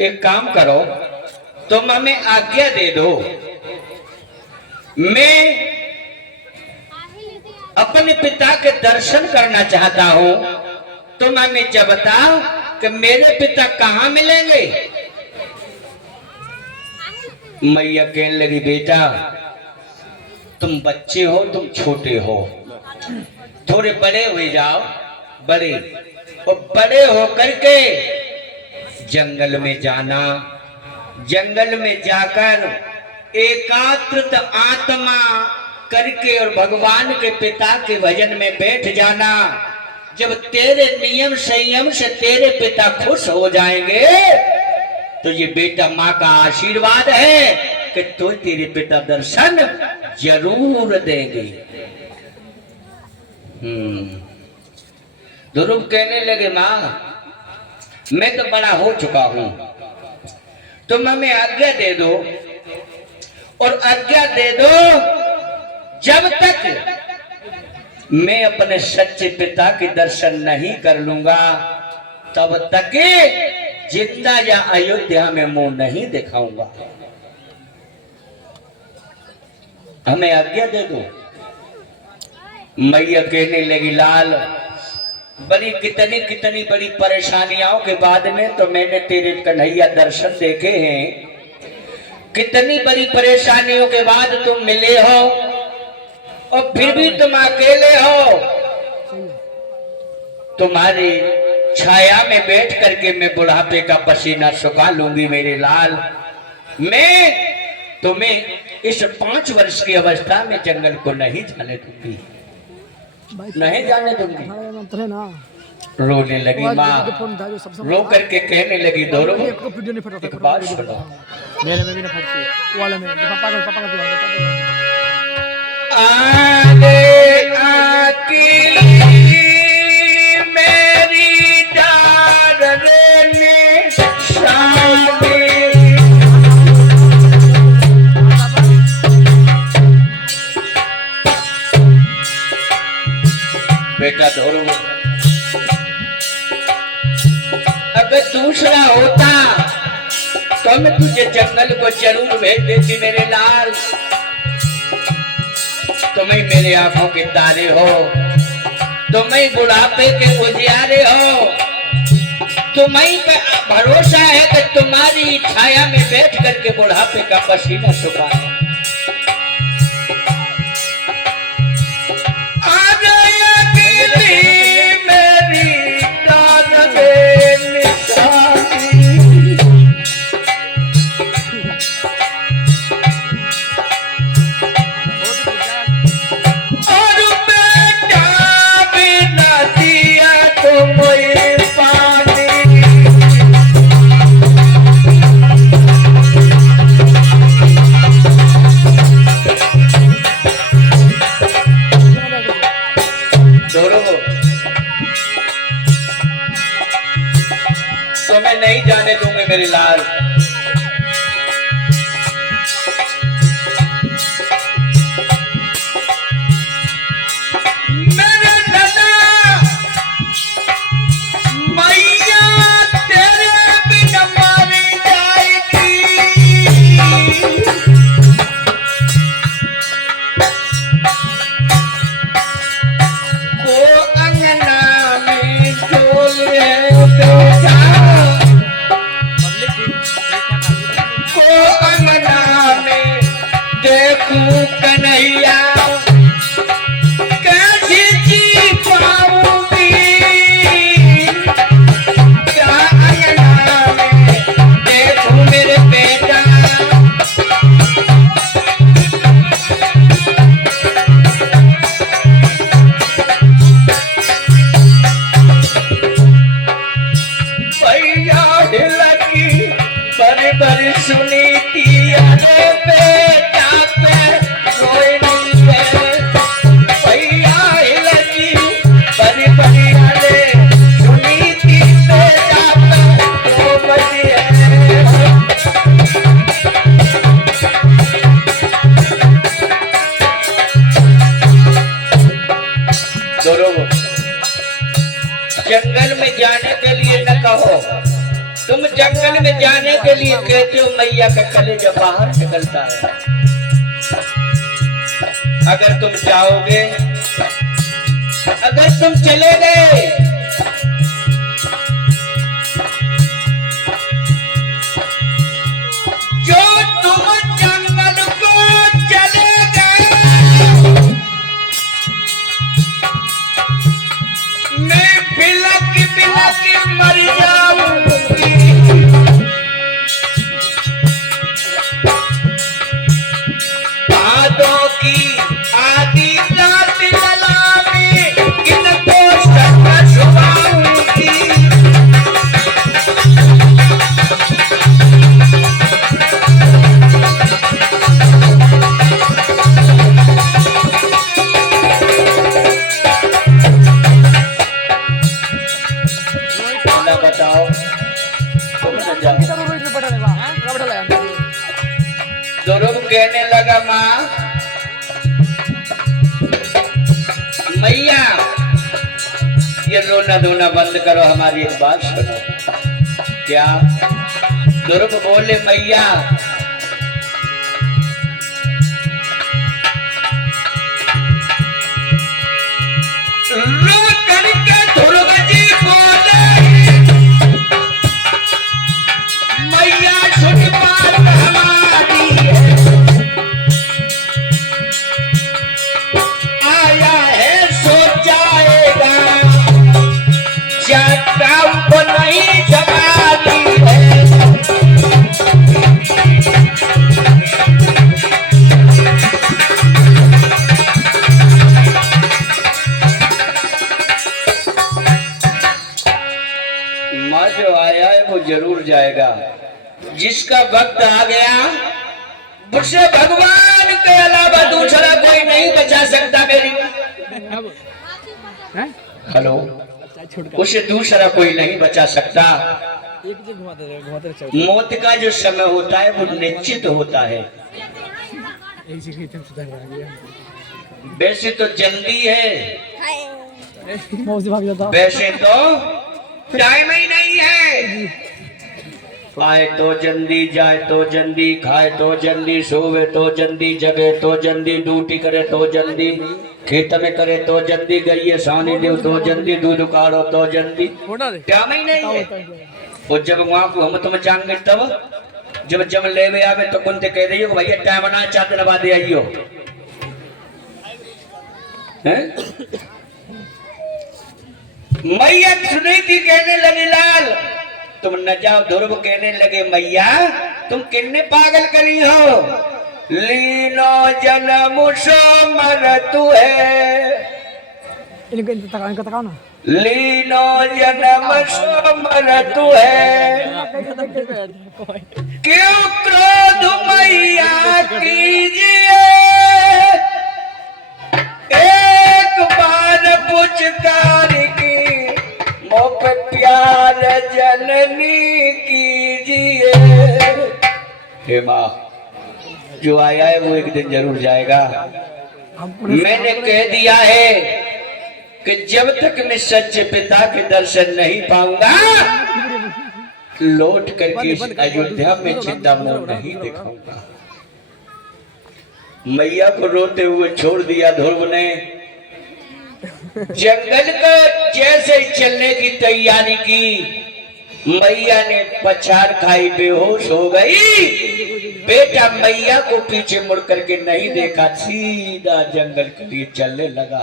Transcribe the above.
एक काम करो, तुम हमें आज्ञा दे दो, मैं अपने पिता के दर्शन करना चाहता हूं। तुम हमें जब बताओ कि मेरे पिता कहां मिलेंगे। मैया कहने लगी, बेटा तुम बच्चे हो, तुम छोटे हो, थोड़े बड़े हुए जाओ, बड़े और बड़े हो करके जंगल में जाना, जंगल में जाकर एकाग्रत आत्मा करके और भगवान के पिता के भजन में बैठ जाना। जब तेरे नियम संयम से तेरे पिता खुश हो जाएंगे तो ये बेटा माँ का आशीर्वाद है कि तो तेरे पिता दर्शन जरूर देंगे। ध्रुव कहने लगे, माँ मैं तो बड़ा हो चुका हूं, तुम हमें आज्ञा दे दो, और आज्ञा दे दो जब तक मैं अपने सच्चे पिता के दर्शन नहीं कर लूंगा तब तक जिंदा या अयोध्या में मुंह नहीं दिखाऊंगा। हमें आज्ञा दे दो। मैया कहने लगी, लाल बड़ी कितनी कितनी बड़ी परेशानियों के बाद में तो मैंने तेरे कन्हैया दर्शन देखे हैं। कितनी बड़ी परेशानियों के बाद तुम मिले हो और फिर भी तुम अकेले हो। तुम्हारी छाया में बैठ करके मैं बुढ़ापे का पसीना सुखा लूंगी मेरे लाल। मैं तुम्हें इस 5 वर्ष की अवस्था में जंगल को नहीं जाने दूंगी, नहीं जाने दूंगी। रोने लगी माँ, रो करके कहने लगी, दोनों एक बात सुनो। आगे अकेली मेरी डार ने सामने, बेटा धोरो, अगर दूसरा होता तो मैं तुझे जंगल को जरूर भेज देती मेरे लाल। तुम्हें मेरे आंखों के तारे हो, तुम्हें बुढ़ापे के उजियारे हो, तुम्हें भरोसा है कि तुम्हारी छाया में बैठ करके बुढ़ापे का पसीना सुखाए। तो मैं नहीं जाने दूंगे मेरे लाल। मेरे दादा मैया तेरे बिना मारी जाएगी, को अंगना में डोले बेटा, को अंगना में देखूं कन्हैया कैसी जी पाऊंगी, क्या अंगना में देखूं मेरे बेटा। भैया लगी बड़ी बड़ी सुनी थी, अरे बेटा पे कोई नहीं है। भैया लगी बड़ी बड़ी अरे सुनी थी, बेटा पे तो बड़ी है। दोनों जंगल में जाने के लिए न कहो, तुम जंगल में जाने के लिए कहते हो, मैया का कलेजा बाहर निकलता है। अगर तुम जाओगे, अगर तुम चले गए, जो तुम जंगल को चले गए, मैं बिलक बिलक मर जाऊंगी। भादों की आधी रात जलाने किनको सच छुपाऊंगी। बताओ ध्रुव कहने लगा, माँ मैया ये रोना धोना बंद करो, हमारी एक बात सुनो। क्या? ध्रुव बोले, मैया रो करके ध्रुव जी बोले, मैया सुन बात हमारी है, आया है सो जाएगा, जाता को नहीं जमानी है। माँ जो आया है वो जरूर जाएगा, जिसका वक्त आ गया उसे भगवान के अलावा दूसरा कोई नहीं बचा सकता। मेरी हेलो, उसे दूसरा कोई नहीं बचा सकता। मौत का जो समय होता है वो निश्चित होता है। वैसे तो जल्दी है, वैसे तो टाइम ही नहीं है। आए तो जल्दी, जाए तो जल्दी, खाए तो जल्दी, सोवे तो जल्दी, जगे तो जल्दी, ड्यूटी करे तो जल्दी, खेत में करे तो जल्दी, गई सानी दे तो जल्दी, दूध काढ़ो तो जल्दी, टाइम ही नहीं है। और जब वहां को हम तुम जाएंगे तब जब जब ले आवे तो कौन कह रही हो भैया टाइम बना 4 दिन बाद आइयो। मैया सुनी की कहने लगी, लाल तुम न जाओ। ध्रुव कहने लगे, मैया तुम किन्ने पागल करी हो, लीनो जन्म सो मरतु है, लीनो जन्म सो मरतु है, क्यों क्रोध मैया कीजिए, एक बार पुचकार की मोप प्यार जननी कीजिए। हे माँ, जो आया है वो एक दिन जरूर जाएगा। मैंने कह दिया है कि जब तक मैं सच्चे पिता के दर्शन नहीं पाऊंगा, लौट करके इस अयोध्या में जिंदा मुंह नहीं दिखाऊंगा। मैया को रोते हुए छोड़ दिया ध्रुव ने। जंगल को जैसे चलने की तैयारी की, मैया ने पछाड़ खाई, बेहोश हो गई। बेटा मैया को पीछे मुड़ करके नहीं देखा, सीधा जंगल के लिए चलने लगा।